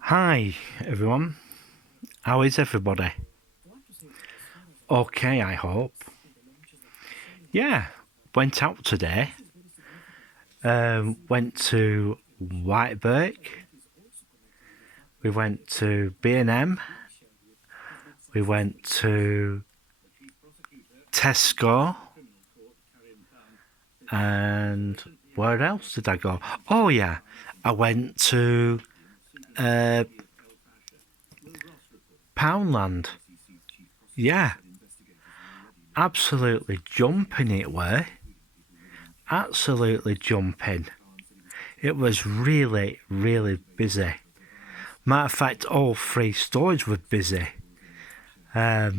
Hi everyone, how is everybody? Okay, I hope. Yeah, went out today. Went to Whiteberg. We went to B&M. We went to Tesco. And where else did I go? Oh yeah, I went to Poundland. Yeah, absolutely jumping it were. Absolutely jumping. It was really, really busy. Matter of fact, all three stores were busy. Yeah.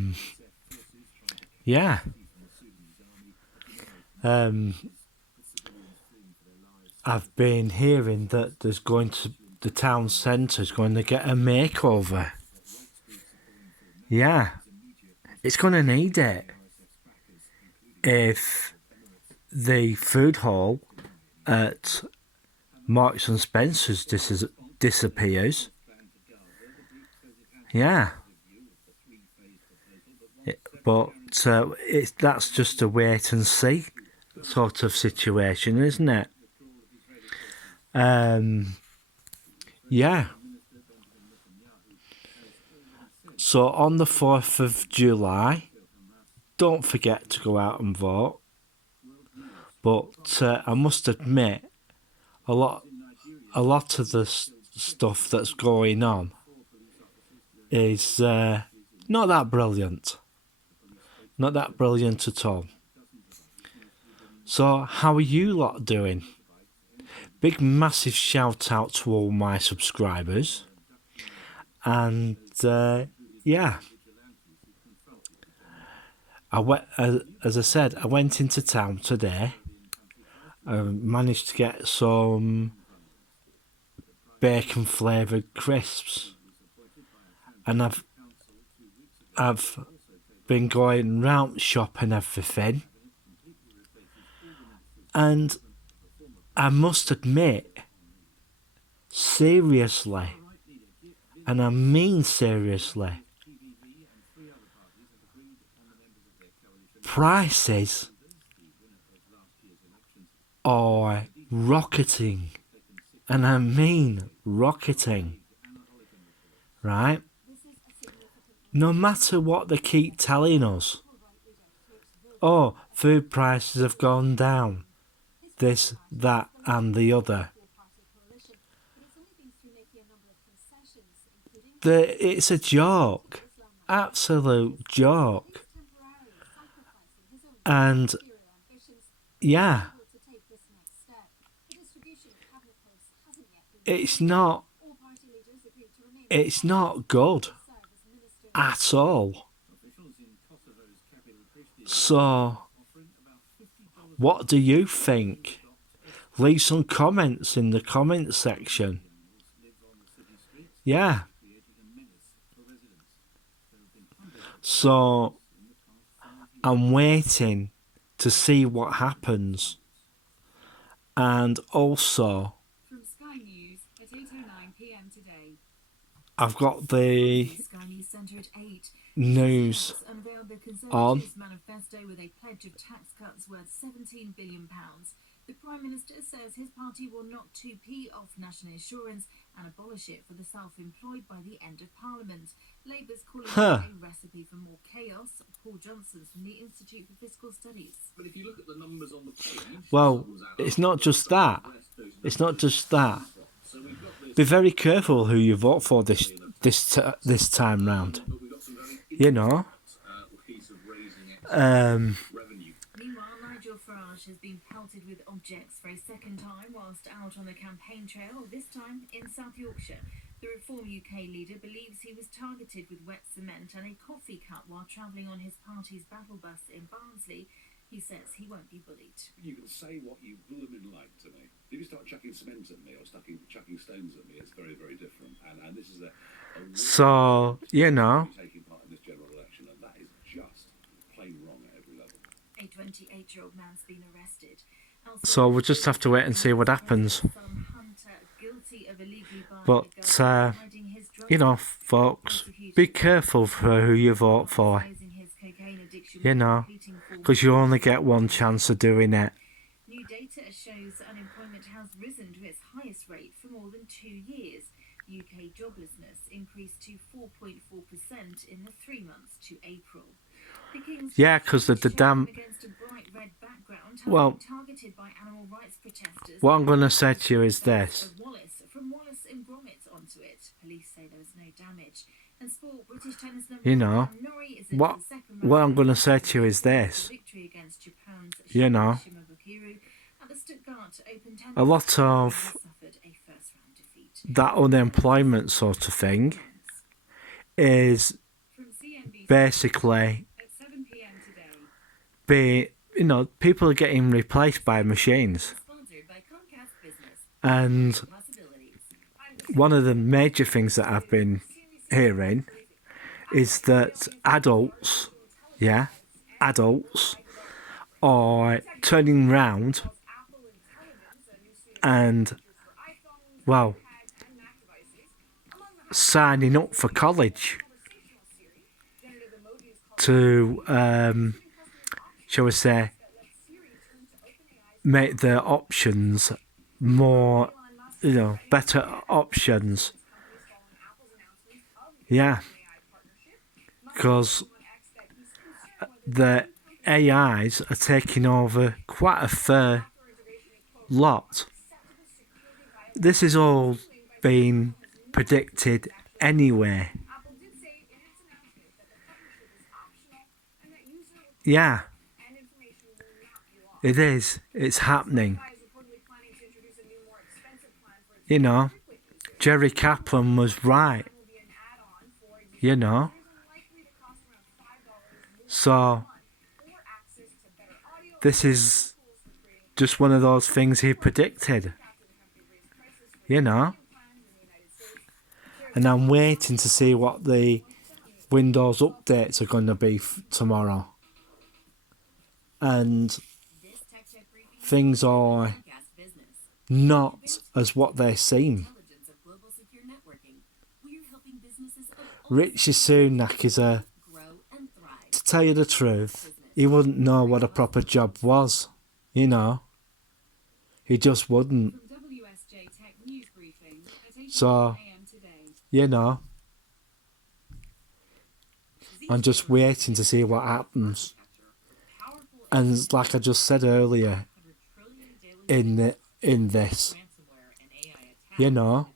I've been hearing that the town centre's going to get a makeover. Yeah. It's going to need it. If the food hall at Marks and Spencer's disappears. Yeah. But that's just a wait and see sort of situation, isn't it? Yeah. So on the 4th of July, don't forget to go out and vote. But I must admit, a lot of the stuff that's going on is not that brilliant. Not that brilliant at all. So how are you lot doing? Big massive shout out to all my subscribers. And yeah. As I said, I went into town today. I managed to get some bacon flavoured crisps, and I've been going round shopping everything, and I must admit, seriously, and I mean seriously, prices are rocketing, and I mean rocketing, right? No matter what they keep telling us, oh, food prices have gone down, this, that and the other. It's a joke, absolute joke. And yeah, it's not good at all. So, what do you think? Leave some comments in the comment section. Yeah. So, I'm waiting to see what happens. And also, from Sky News at 8:09 p.m. today. I've got the Sky News Centre at 8. news unveiled the on. Conservatives' manifesto with a pledge of tax cuts worth £17 billion. The Prime Minister says his party will knock 2p off national insurance and abolish it for the self-employed by the end of Parliament. Labour's calling it a recipe for more chaos. Paul Johnson's from the Institute for Fiscal Studies. But if you look at the numbers on the page, well, it's not just that. It's not just that. Be very careful who you vote for this time round. You know. Meanwhile, Nigel Farage has been pelted with objects for a second time whilst out on the campaign trail, this time in South Yorkshire. The Reform UK leader believes he was targeted with wet cement and a coffee cup while travelling on his party's battle bus in Barnsley. He says he won't be bullied. You can say what you blooming like to me. If you start chucking cement at me or chucking stones at me, it's very, very different. And this is so, you know. Taking part in this general election, and that is just plain wrong at every level. A 28-year-old man's been arrested. So we'll just have to wait and see what happens. Hunter guilty guilty of illegally buying But, a gun, hiding his drug you know, use. folks, Prosecutors be careful for who you vote for, exposing his cocaine addiction you with know, completing full because you only get one chance of doing it. New data shows unemployment has risen to its highest rate for more than 2 years. UK joblessness increased to 4.4% in the 3 months to April. The King's Yeah, because the Church damn... against a bright red background has Well, been targeted by animal rights protesters. what I'm going to say to you is this. From Wallace and Gromit onto it. Police say there was no damage. And sport, British tennis number You know, one, Norrie is into what the second what I'm round going to of say to you is this. victory against Japan's You know, Shimabukiru at the Stuttgart Open Tennis. a lot of Suffered a first-round defeat. that unemployment sort of thing is From CNBC basically at 7 p.m. today. people are getting replaced by machines. Sponsored by Comcast Business. And Possibilities. one of the major things that I've been hearing is that adults are turning round and, well, signing up for college to, shall we say, make their options more, better options. Yeah, because the AIs are taking over quite a fair lot. This is all being predicted anyway. Yeah, it is. It's happening. You know, Jerry Kaplan was right. You know. So, this is just one of those things he predicted. You know. And I'm waiting to see what the Windows updates are going to be tomorrow. And things are not as what they seem. Rishi Sunak is to tell you the truth, he wouldn't know what a proper job was, you know. He just wouldn't. So, you know, I'm just waiting to see what happens. And like I just said earlier, in this, you know,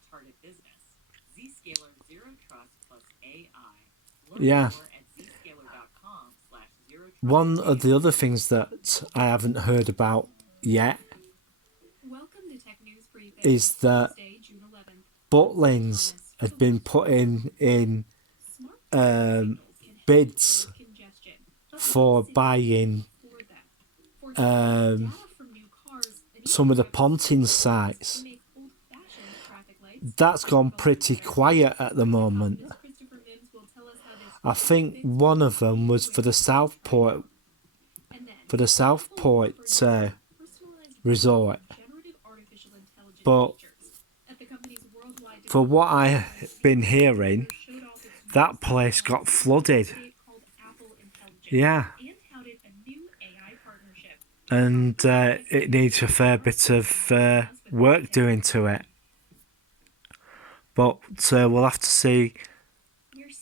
yeah. One of the other things that I haven't heard about yet is that Butlins had been putting in bids for buying some of the Ponting sites. That's gone pretty quiet at the moment. I think one of them was for the Southport resort. But for what I've been hearing, that place got flooded. Yeah. And it needs a fair bit of work doing to it. But we'll have to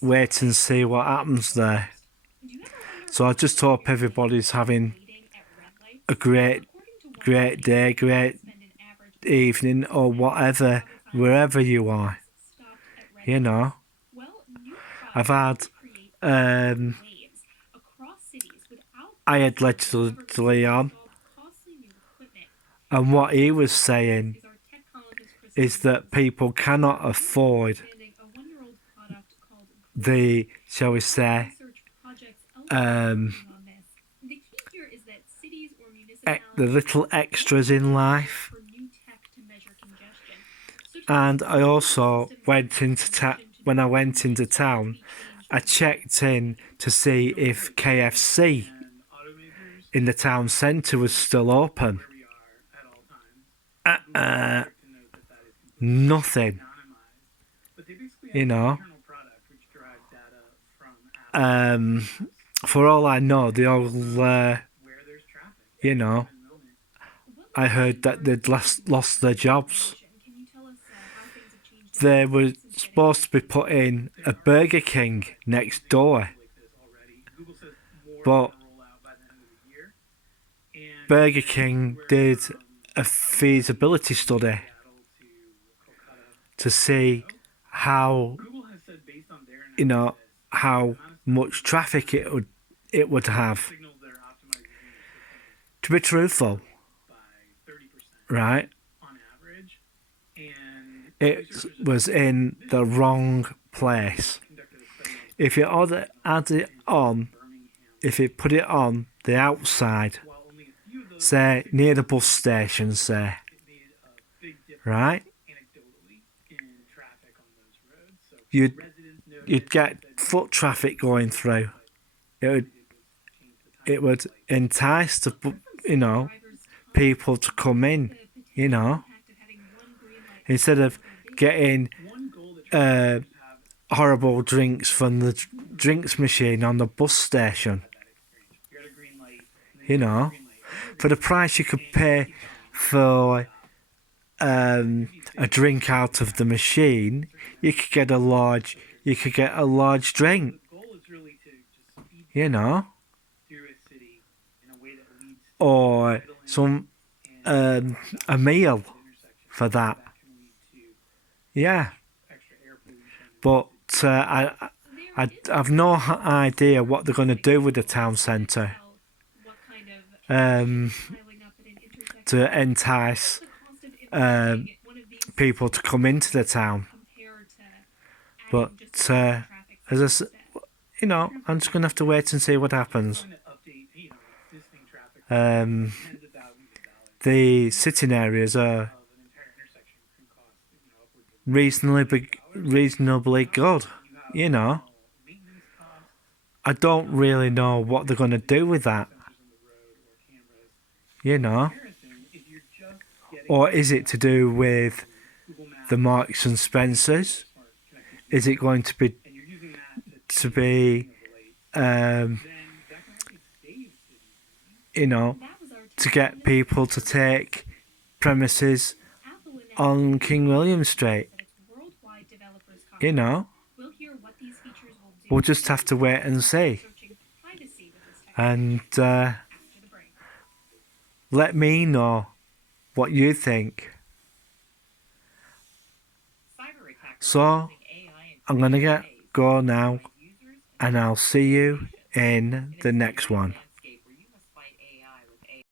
wait and see what happens there. So I just hope everybody's having a great day, great evening, or whatever, wherever you are. You know, I've had I had allegedly on, and what he was saying is that people cannot afford the, shall we say, the little extras in life. And I also went into when I went into town, I checked in to see if KFC in the town centre was still open. nothing. You know, for all I know, they all, you know, I heard that they'd lost their jobs. Can you tell us how things have changed? They were supposed to be putting a Burger King next door, but Burger King did a feasibility study to see how, you know, how much traffic it would have. To be truthful, right? It was in the wrong place. If you had it on, if you put it on the outside, say near the bus station, say, right? You'd get foot traffic going through. It would entice the, you know, people to come in, you know, instead of getting horrible drinks from the drinks machine on the bus station. You know, for the price you could pay for a drink out of the machine, you could get a large drink. You know, or some a meal for that. Yeah, but I've no idea what they're going to do with the town centre to entice people to come into the town. But as I said, you know, I'm just going to have to wait and see what happens. The sitting areas are reasonably good, you know. I don't really know what they're going to do with that, you know. Or is it to do with the Marks and Spencers? Is it going to be you know, to get people to take premises on King William Street? You know, we'll just have to wait and see. And let me know what you think. So, I'm going to go now, and I'll see you in the next one.